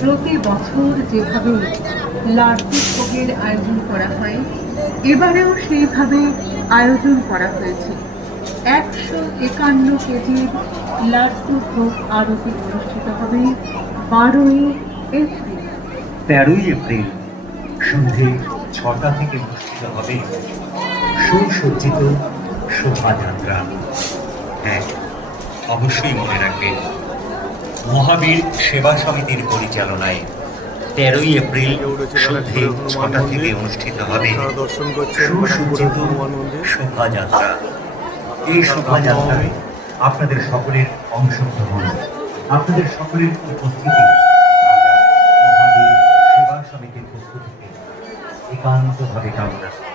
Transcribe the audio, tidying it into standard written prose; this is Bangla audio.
প্রতি বছর যেভাবে লাড্ডু ভোগের আয়োজন করা হয়, এবারেও সেইভাবে আয়োজন করা হয়েছে। 151 কেজির লাড্ডু ভোগ আরতি অনুষ্ঠিত হবে 12ই এপ্রিল। 13ই এপ্রিল সন্ধে 6টা থেকে অনুষ্ঠিত হবে সুসজ্জিত শোভাযাত্রা। হ্যাঁ, অবশ্যই মনে রাখবেন, মহাবীর সেবা সমিতির পরিচালনায় 13ই এপ্রিল সন্ধে 6টা থেকে অনুষ্ঠিত হবে সুসজ্জিত শোভাযাত্রা। এই শোভাযাত্রায় আপনাদের সকলের অংশগ্রহণ, আপনাদের সকলের উপস্থিতি আমরা মহাবীর সেবা সমিতির পক্ষ থেকে একান্তভাবে কামনা করি।